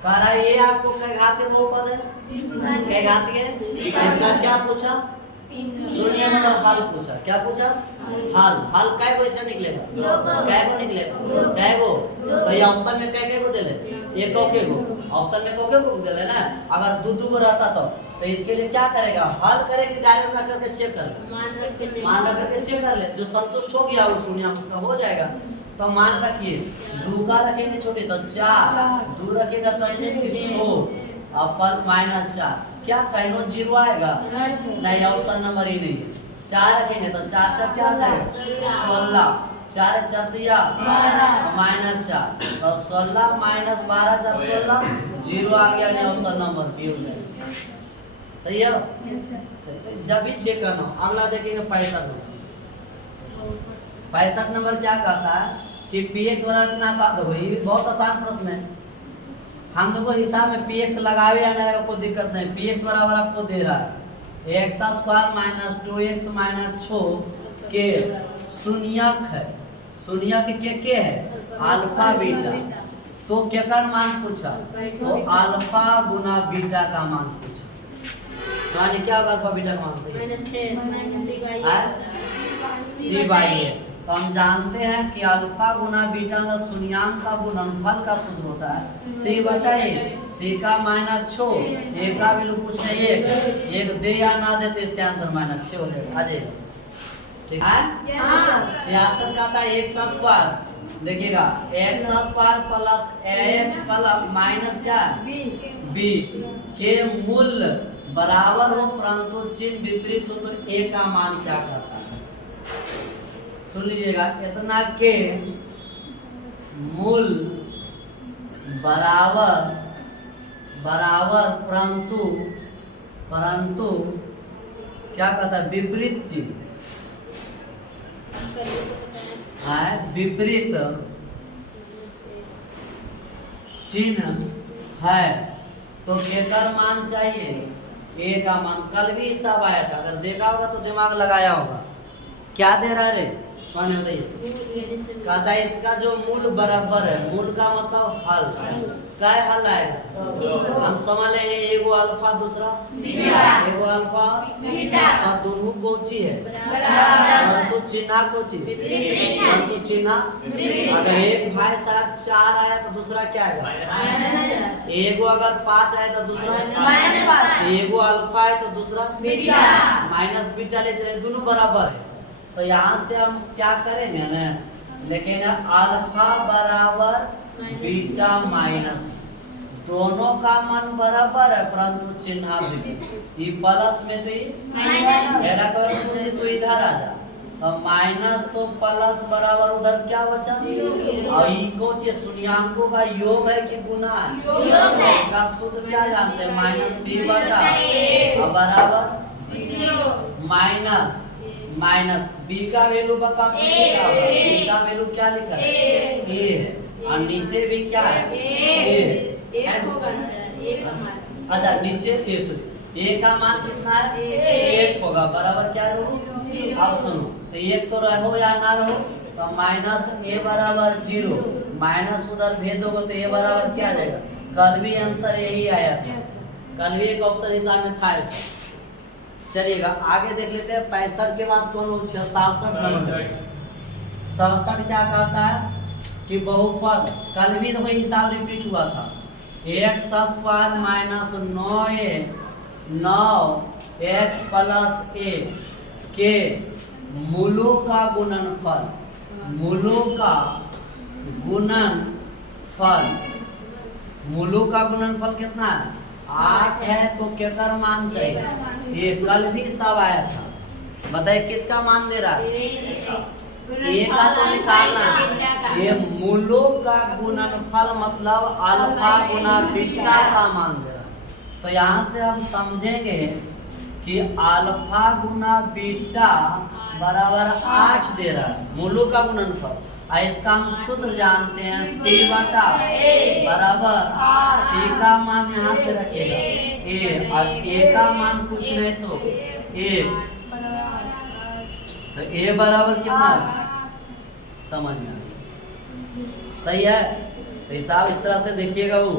कह रहा है ये आपको क्या घातीय बहुपद है, क्या घातीय है। इसका क्या पूछा शून्य मतलब हल पूछा। क्या पूछा हल। हल कै को इससे निकलेगा कै को निकलेगा कै को, तो ये ऑप्शन में कै को दे ले एक ओके को, ऑप्शन में कोके को दे ले ना। अगर 2 को रहता तो इसके लिए क्या करेगा हल करेगा डायरेक्ट ना करके चेक कर ले, मान रख करके चेक कर ले, जो संतुष्ट हो गया उस शून्य उसका हो जाएगा। तो मान रखिए 2 का रखेंगे छोटे तो 4, 2 रखेगा तो 6 और माइनस 4 क्या कहनो 0 आएगा नहीं, ऑप्शन नंबर ही नहीं है। 4 रखेंगे तो 4 4 4 जाएगा 16, 4 4 दिया माइनस 4 तो 16 माइनस 12 4 16 0 आ गया, ऑप्शन नंबर बी हो जाएगा। सही है। जब भी चेक करना। अगला देखेंगे 65 नंबर। 65 नंबर क्या कहता है कि px बराबर कितना का, देखो ये बहुत आसान प्रश्न है। हम लोग को हिसाब में px लगावे या ना लगावे कोई दिक्कत नहीं। px बराबर आपको दे रहा है x square minus 2x minus 6 के शून्यक है। शून्यक के है अल्फा बीटा। तो क्या का मान पूछा? तो अल्फा गुना बीटा का मान पूछा। सवाल क्या होगा अल्फा बीटा का मान? सी बाई ए। तो हम जानते हैं कि अल्फा गुना बीटा का शून्यांक का गुणनफल का सूत्र होता है सी बटा ए। सी का माइनस 6, ए का वैल्यू पूछ रहे हैं एक दे या ना दे तो इसका आंसर माइनस 6 हो जाएगा। आ जाएगा ठीक है। 66 का था x स्क्वायर। देखिएगा x square plus ax plus minus क्या b के मूल्य बराबर हो परंतु चिन्ह विपरीत हो तो a का मान क्या करता है? सुन लीजिएगा, इतना के मूल बराबर परंतु क्या कहता है? विपरीत चिन्ह है। विपरीत चिन्ह है तो केकर मान चाहिए? ए का मान। कल भी हिसाब आया था, अगर देखा होगा तो दिमाग लगाया होगा। क्या दे रहा है रे? स्वान बताइए। कहता है इसका जो मूल बराबर है, मूल का मतलब हल। क्या हल आएगा? हम समझ लेंगे एगो अल्फा दूसरा बीटा, एगो अल्फा बीटा और दोनों कोची है परंतु चिन्ह कोची परंतु चिन्ह। अगर एक भाई साहब 4 आया तो दूसरा क्या आएगा? एगो अगर 5 आया तो दूसरा एगो अल्फा है तो दूसरा बीटा माइनस बीटा ले चले, दोनों बराबर है। तो यहाँ से हम क्या करेंगे ना, लेकिन अल्फा बराबर बीटा माइनस, दोनों का मान बराबर है परंतु चिन्ह विपरीत। ये प्लस में तो मेरा तो इधर आ जा तो माइनस तो प्लस बराबर उधर क्या बचा? और ई को शून्यांकों का योग है कि गुना है? तो इसका सूत्र क्या जानते हैं? माइनस बी बटा और बराबर माइनस माइनस बी का वैल्यू बता। बी का वैल्यू क्या लिखा है? ए है और नीचे भी क्या है? ए। अच्छा नीचे ए का मान कितना है? 1 होगा बराबर क्या होगा? अब सुनो तो 1 तो रहो या ना रहो तो माइनस ए बराबर 0 माइनस उधर भेदोगे तो ए बराबर क्या आ जाएगा? कल भी आंसर यही आया था, कल भी एक ऑप्शन हिसाब में था ऐसा। चलिएगा आगे देख लेते हैं। 65 के बाद कौन हो? 67 67 क्या कहता है कि बहुपद। कल भी तो वही हिसाब रिपीट हुआ था। x square minus 9x plus a के मूलों का गुणनफल। मूलों का गुणनफल, मूलों का गुणनफल कितना है? 8 है तो केकर मान चाहिए? ये कल भी हिसाब आया था। बताइए किसका मान दे रहा है? ए का तो निकालना है। ये मूलों का गुणनफल मतलब अल्फा गुना बीटा का मान दे रहा है। तो यहाँ से हम समझेंगे कि अल्फा गुना बीटा बराबर 8 दे रहा है मूलों का गुणनफल। इसका हम सूत्र जानते हैं सी बटा बराबर सी का मान यहाँ से रखेगा ए और ए का मान कुछ नहीं तो ए। तो ए बराबर कितना है? समझ में सही है। तो हिसाब इस तरह से देखिएगा वो।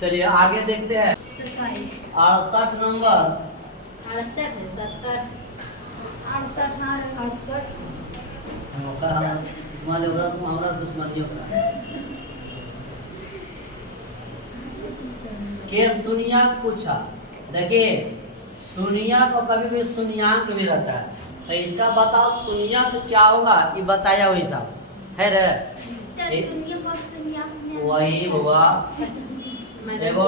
चलिए आगे देखते हैं 68 नंबर। 68 के शून्यक पूछा। देखिए शून्यक को कभी भी शून्यांक भी रहता है तो इसका बताओ शून्यक क्या होगा? ये बताया वही साहब है रे। वही हुआ देखो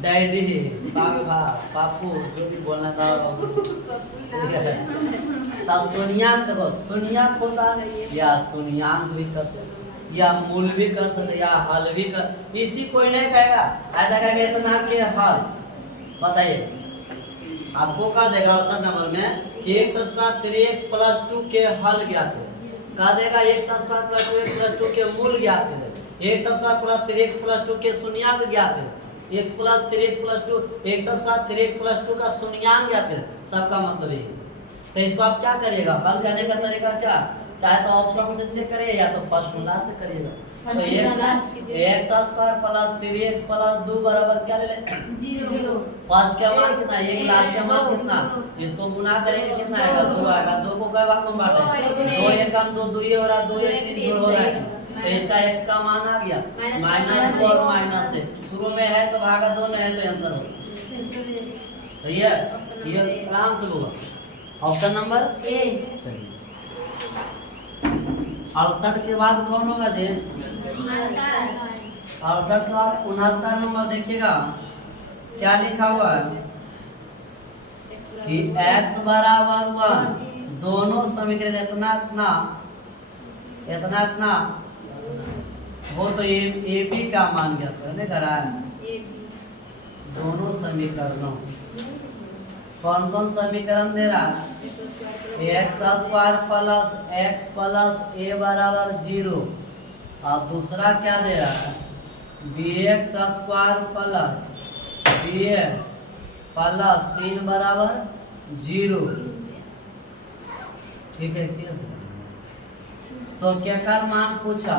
डैडी पापा पापू जो भी बोलना था। तो शून्यांक देखो शून्यक होता है या शून्यांक भी कर सकते या मूल भी कर सकते या हल भी कर। इसी कोई नहीं कहेगा ऐसा कहेगा इतना के हल। बताइए आपको क्या देगा 68 नंबर में कि x स्क्वायर 3x प्लस 2 के हल ज्ञात है। कहा देगा x square plus 2x plus 2 के मूल ज्ञात करें। X square plus 3x plus 2 के शून्यांक ज्ञात करें। x plus 3x plus 2 x square 3x plus 2 का शून्यांक ज्ञात करें। सबका मतलब ये है। तो इसको आप क्या करिएगा, हल करने का तरीका क्या, चाहे तो ऑप्शन से चेक करिए या तो फॉर्मूला से करिएगा। तो x square plus 3x plus 2 बराबर क्या ले लें, 0। फर्स्ट का मान कितना, एक लास्ट का मान कितना, इसको गुना करेंगे कितना आएगा, 2 आएगा। 2 को कई भाग में बांटें, 2 एक कम 2 2 ही हो रहा, 2 एक 3 जोड़ हो रहा है। तो इसका x का मान आ गया -2 और -1। शुरू में है तो भागा 2 में है तो आंसर होगा। तो ये आराम से होगा ऑप्शन नंबर ए। सही। 68 के बाद कौन होगा जी, 68 के बाद 69 नंबर देखिएगा क्या लिखा हुआ है कि x बराबर 1 दोनों समीकरण इतना वो तो ए बी का मान ज्ञात करने कराया। दोनों समीकरणों कौन कौन समीकरण दे रहा है, एक्स स्क्वायर प्लस ए बराबर 0 और दूसरा क्या दे रहा है, B X square plus B A plus 3 बराबर 0। ठीक है, क्लियर है। तो क्या का मान पूछा,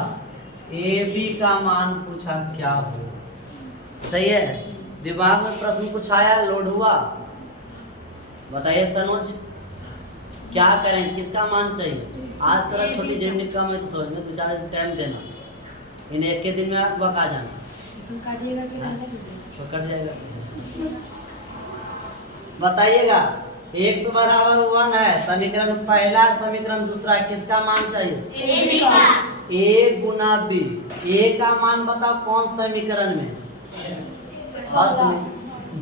ए बी का मान पूछा, क्या हो, सही है। दिमाग में प्रश्न कुछ आया, लोड हुआ, बताइए सनोज क्या करें, किसका मान चाहिए। आज थोड़ा छोटी जिंदगी कम है तो समझ में 2-4 टाइम देना, इन्हें एक के दिन में वक्त आ जाना तो कट जाएगा। बताइएगा x बराबर 1 है, समीकरण पहला समीकरण दूसरा है, किसका मान चाहिए, a गुना b। a का मान बताओ कौन समीकरण में, फर्स्ट में।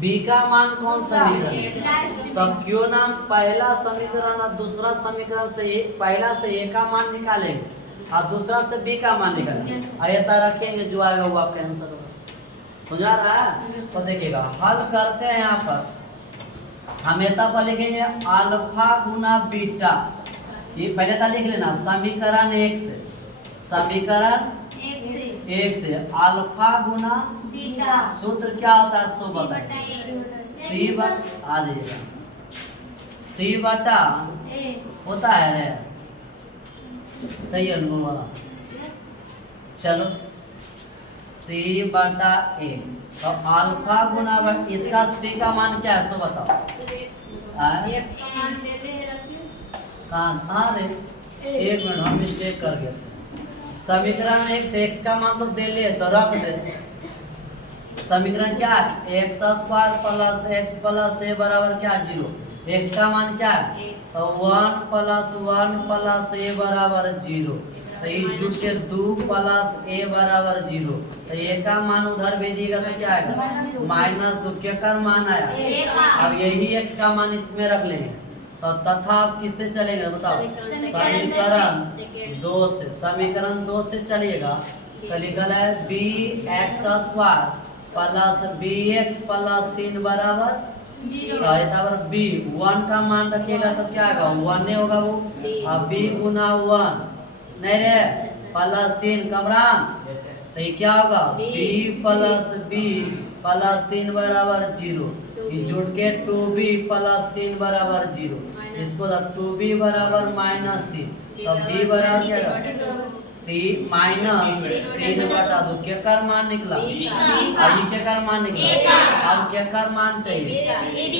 b का मान कौन समीकरण में, तो क्यों ना पहला समीकरण और दूसरा समीकरण से पहला से a का मान निकालेंगे और दूसरा से b का मान निकालेंगे, आयता रखेंगे, जो आएगा वो आपका आंसर होगा। समझा रहा है। तो देखिएगा हल करते हैं, यहाँ पर हम एता पर लिखेंगे अल्फा गुना बीटा, ये पहले था लिख लेना, समीकरण 1 से, समीकरण 1 से अल्फा गुना बीटा, सूत्र क्या होता है, सो बताइए, सी बटा आ जाइएगा, सी बटा होता है रे, सही है अनुभव वाला। चलो सी बटा ए, तो अल्फा गुना इसका सी का मान क्या है, सो बताओ। एक्स का मान देते हैं, रखिए कहाँ रे, एक मिनट हम मिस्टेक कर गए। समीकरण 1 से x का मान तो दे ले, तो रख दे। समीकरण क्या है, X square plus X plus A बराबर क्या 0। x का मान क्या है, तो 1 प्लस 1 प्लस ए बराबर 0। तो ये जुट के 2 प्लस ए बराबर 0। तो ए का मान उधर भेजिएगा तो क्या आएगा, -2। क्या का मान आया, अब यही x का मान इसमें रख लेंगे। तो तथा आप किससे चलेगा बताओ, समीकरण 2 से, समीकरण 2 से चलिएगा तो लिखल है B X square plus B X plus 3 बराबर 0। बी 1 का मान रखिएगा तो क्या आएगा, 1 नहीं होगा वो, अब बी गुना 1 नहीं रे प्लस 3 कमरान, तो ये क्या होगा, बी प्लस बी प्लस 3 बराबर 0। जुट के 2b प्लस 3 बराबर 0, इसको 2b बराबर -3, तो b बराबर क्या -3 बटा 2। क्या कर मान निकला, ये क्या कर मान निकला, अब क्या कर मान चाहिए,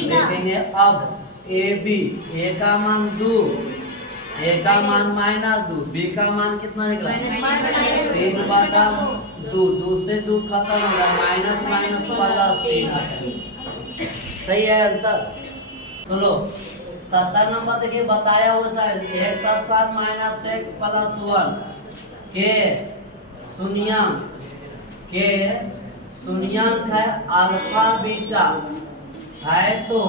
देखेंगे अब ab, a का मान 2, a का मान -2, b का मान कितना निकला, 3 बटा 2, 2 से 2 खत्म हो गया, माइनस माइनस प्लस 3। सही है आंसर। सुनो 70 नंबर देखिए, बताया हुआ side x square minus x plus 1 के शून्यंक है अल्फा बीटा है, तो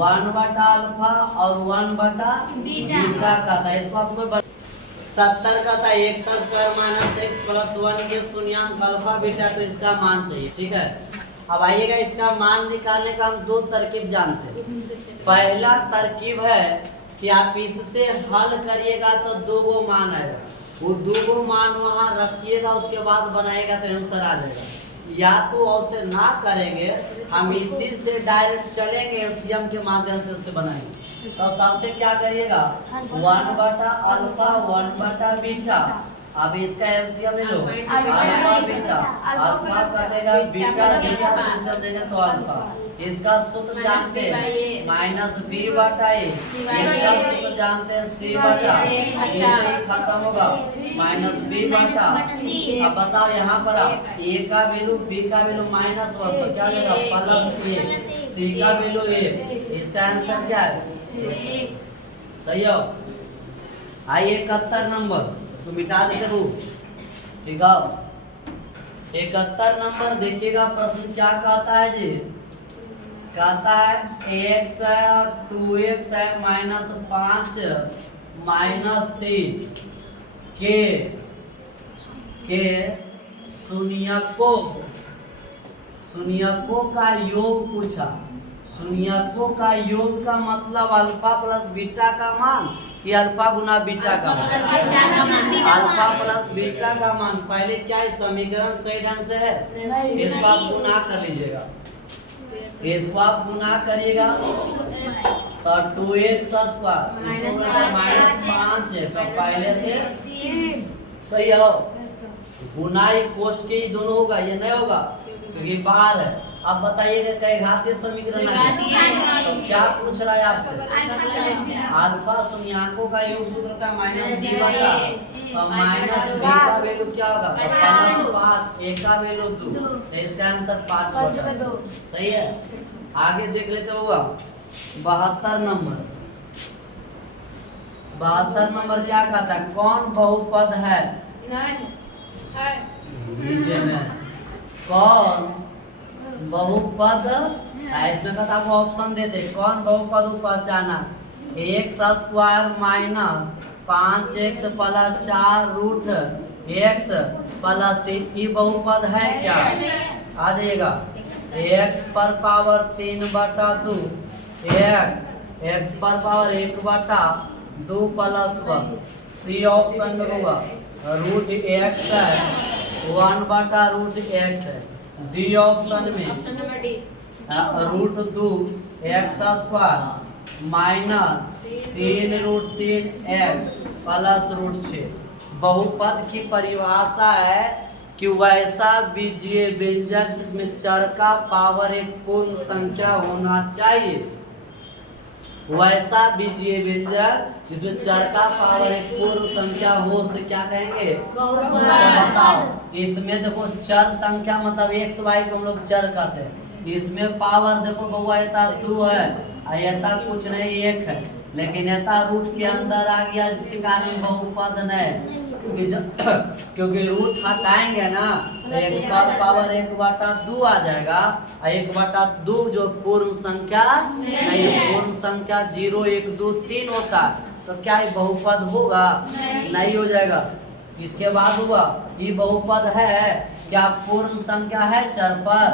1 बटा अल्फा और 1 बटा बीटा का था। इसको आपको 70 का था x square minus x plus 1 के शून्यंक अल्फा बीटा, तो इसका मान चाहिए। ठीक है, अब आइएगा इसका मान निकालने का हम 2 तरकीब जानते हैं। पहला तरकीब है कि आप इससे हल करिएगा तो 2 गो मान आएगा, वो 2 गो मान वहां रखिएगा, उसके बाद बनाएगा तो आंसर आ जाएगा। या तो ऐसे ना करेंगे, हम इसी से डायरेक्ट चलेंगे, एलसीएम के माध्यम से उससे बनाएंगे। तो सबसे क्या करिएगा 1 बटा अल्फा 1 बटा बीटा। अब इसका एलसीएम ले लो, अल्फा बीटा, अल्फा कटेगा बीटा, बीटा से एलसीएम देंगे तो अल्फा। इसका सूत्र जानते हैं माइनस बी बटा ए, इसका सूत्र जानते हैं सी बटा, इसे खत्म होगा माइनस बी बटा। अब बताओ यहाँ पर आप ए का वैल्यू बी का वैल्यू माइनस 1 तो क्या होगा प्लस ए, सी का वैल्यू ए, इसका आंसर क्या है सही हो। आइए 71 नंबर तो मिटा देते हो, ठीक है। 71 नंबर देखिएगा प्रश्न क्या कहता है जी, कहता है x है और 2x है माइनस 5 माइनस 3 के शून्यकों का योग पूछा। शून्यकों का योग का मतलब अल्फा प्लस बीटा का मान कि अल्फा गुना बीटा का मान, अल्फा प्लस बीटा का मान। पहले क्या इस समीकरण सही ढंग से है, इसको आप गुना कर लीजिएगा, इसको आप गुना करिएगा तो 2x स्क्वायर माइनस 5 पहले से सही है। गुनाई कोष्ट के ही दोनों होगा, ये नहीं होगा क्योंकि बाहर है। अब बताइएगा कई घातीय समीकरण तो क्या पूछ रहा है आपसे, अल्फा शून्यकों का योग सूत्र होता है माइनस बी बटा, तो माइनस बी का वैल्यू क्या होगा तो प्लस 5, ए का वैल्यू 2, तो इसका आंसर 5 बटा 2 सही है। आगे देख लेते होगा 72 नंबर। 72 नंबर क्या कहता है, कौन बहुपद है कौन बहुपद है, इसमें कहता आपको ऑप्शन दे दे, कौन बहुपद पहचाना, x square minus 5x plus 4 root x plus 3, ये बहुपद है क्या, आ जाइएगा x पर पावर 3 बटा 2 x पर पावर 1 बटा 2 प्लस 1, सी ऑप्शन में होगा रूट x है 1 बटा रूट x है, डी ऑप्शन में root 2 x square minus 3 root 3 x plus root 6। बहुपद की परिभाषा है कि वैसा बीजीय व्यंजक जिसमें चर का पावर एक पूर्ण संख्या होना चाहिए, वैसा बीजीय व्यंजक जिसमें चर का पावर एक पूर्ण संख्या हो से क्या कहेंगे बहुपद। बताओ इसमें देखो चर संख्या मतलब x y को हम लोग चर कहते हैं, इसमें पावर देखो बउआ यथा 2 है, यथा कुछ नहीं 1 है, लेकिन यथा रूट के अंदर आ गया जिसके कारण बहुपद नहीं, क्योंकि रूट हटाएंगे ना तो 1 पर पावर 1 बटा 2 आ जाएगा, 1 बटा 2 जो पूर्ण संख्या नहीं, पूर्ण संख्या 0 1 2 3 होता है, तो क्या ये बहुपद होगा नहीं हो जाएगा। इसके बाद हुआ ये बहुपद है क्या, पूर्ण संख्या है चर पर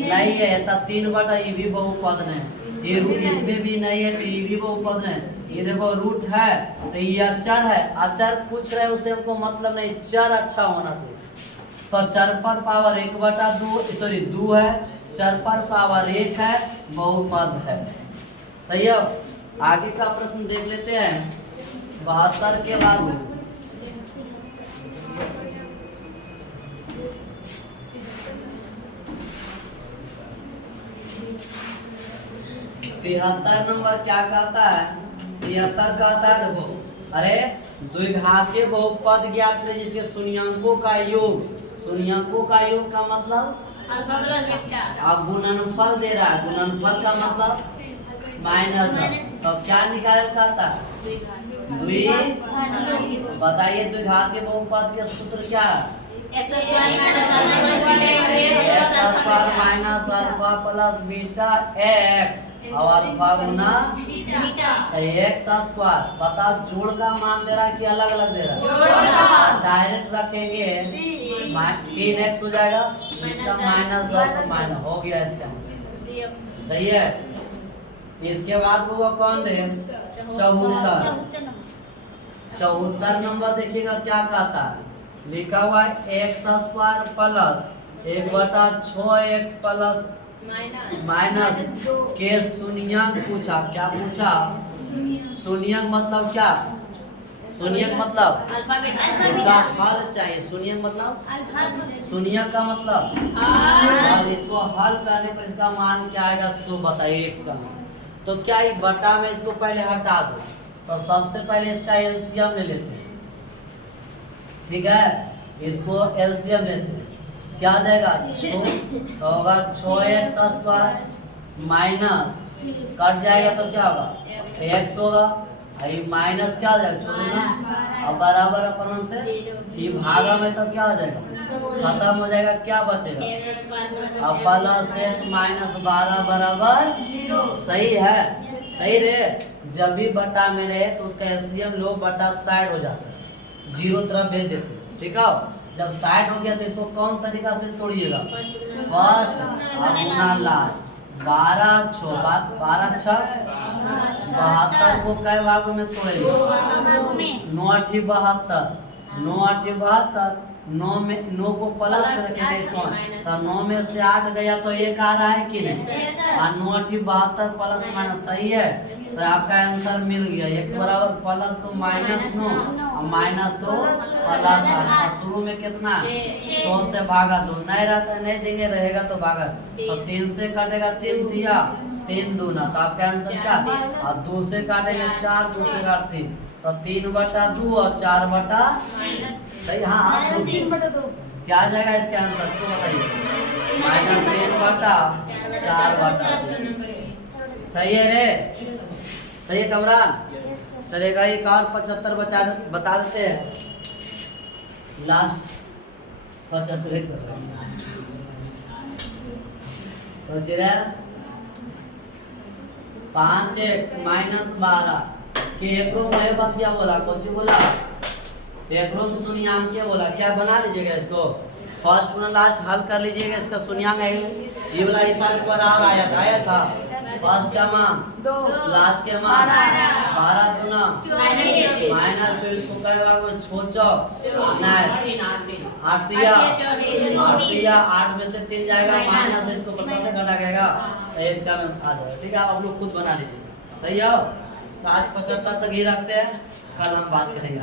नहीं है, तो 3 बटा ये भी बहुपद नहीं, ये रूट इसमें भी नहीं है तो ये भी बहुपद नहीं। ये देखो रूट है तो ये अचर है, अचर पूछ रहे उसे हमको मतलब नहीं, चर अच्छा होना चाहिए। तो चर पर पावर 1 बटा 2 सॉरी 2 है, चर पर पावर 1 है, बहुपद है सही है। आगे का प्रश्न देख लेते हैं 72 के बाद 73 नंबर क्या कहता है, 73 कहता है देखो, अरे द्विघातीय बहुपद ज्ञात करें जिसके शून्यकों का योग, शून्यकों का योग का मतलब अब गुणनफल दे रहा है, गुणनफल का मतलब माइनस, तो क्या निकाल कहता है द्वि, बताइए द्विघातीय बहुपद के सूत्र क्या है, x square minus alpha plus beta x और अल्फा गुना x स्क्वायर। बताओ जोड़ का मान दे रहा है कि अलग अलग दे रहा है, डायरेक्ट रखेंगे 3x हो जाएगा, इसका माइनस 10 माइनस हो गया, इसका सही है। इसके बाद वो कौन दे 74 74 नंबर देखिएगा क्या कहता है, लिखा हुआ है X square plus 1/6x plus minus के शून्यंक पूछा। क्या पूछा? शून्यंक मतलब क्या? शून्यंक मतलब इसका हल चाहिए। शून्यंक मतलब शून्यंक का मतलब और इसको हल करने पर इसका मान क्या आएगा 100 बताइए x का मान। तो क्या ये बटा में इसको पहले हटा दो, तो सबसे पहले इसका एलसीएम ले लेते हैं, ठीक है। इसको एलसीएम लेते हैं, क्या देगा 6 तो होगा 6x स्क्वायर माइनस कट जाएगा तो क्या होगा x होगा, ये माइनस क्या हो जाएगा छोड़ना अब बराबर अपन से ये भागा में तो क्या हो जाएगा खत्म हो जाएगा, क्या बचेगा अब प्लस x माइनस 12 बराबर 0। सही है, सही रे। जब भी बटा में रहे तो उसका एलसीएम लो बटा साइड हो जाता है, 0 तरफ भेज देते हैं, ठीक है। जब साइड हो गया तो इसको कौन तरीका से तोड़िएगा, फर्स्ट अपना लास्ट 12 6 12 6 72 को कै भाग में तोड़ेंगे 9 8 72 9 8 72 9 में 9 को प्लस करके इसको तो 9 में से 8 गया तो 1 आ रहा है कि नहीं, और 9 8 72 प्लस माइनस सही है। तो आपका आंसर मिल गया x बराबर प्लस तो माइनस 9 और माइनस तो प्लस 8। शुरू में कितना 6 से भागा दो, नहीं रहता नहीं देंगे रहेगा तो भागा, तो 3 से काटेगा 3 दिया 3 दूना, तो आपका आंसर क्या, और 2 से काटेंगे 4 2 से काट 3 तो 3/2 और 4 सही। हाँ क्या आ जाएगा इसके आंसर तो बताइए, -3/4 सही है रे, सही है कमरान। चलेगा एक और 75 बता देते हैं, लास्ट 75 ही कर रहे हैं तो चिरा 5x माइनस 12 के एकरो में बतिया बोला, कौन सी बोला एकरो में शून्यांक बोला। क्या बना लीजिएगा इसको, फर्स्ट और लास्ट हल कर लीजिएगा, इसका शून्यांक है ये वाला हिसाब पर आया था। फर्स्ट क्या मान 2 लास्ट के मान 12 दूना माइनस 24 को कई भाग में छोचो 8 दिया 8 में से 3 जाएगा माइनस इसको पता नहीं घटा गएगा इसका में आ जाएगा, ठीक है। आप लोग खुद बना लीजिए, सही है। तो आज 75 तक ही रखते हैं, कल हम बात करेंगे।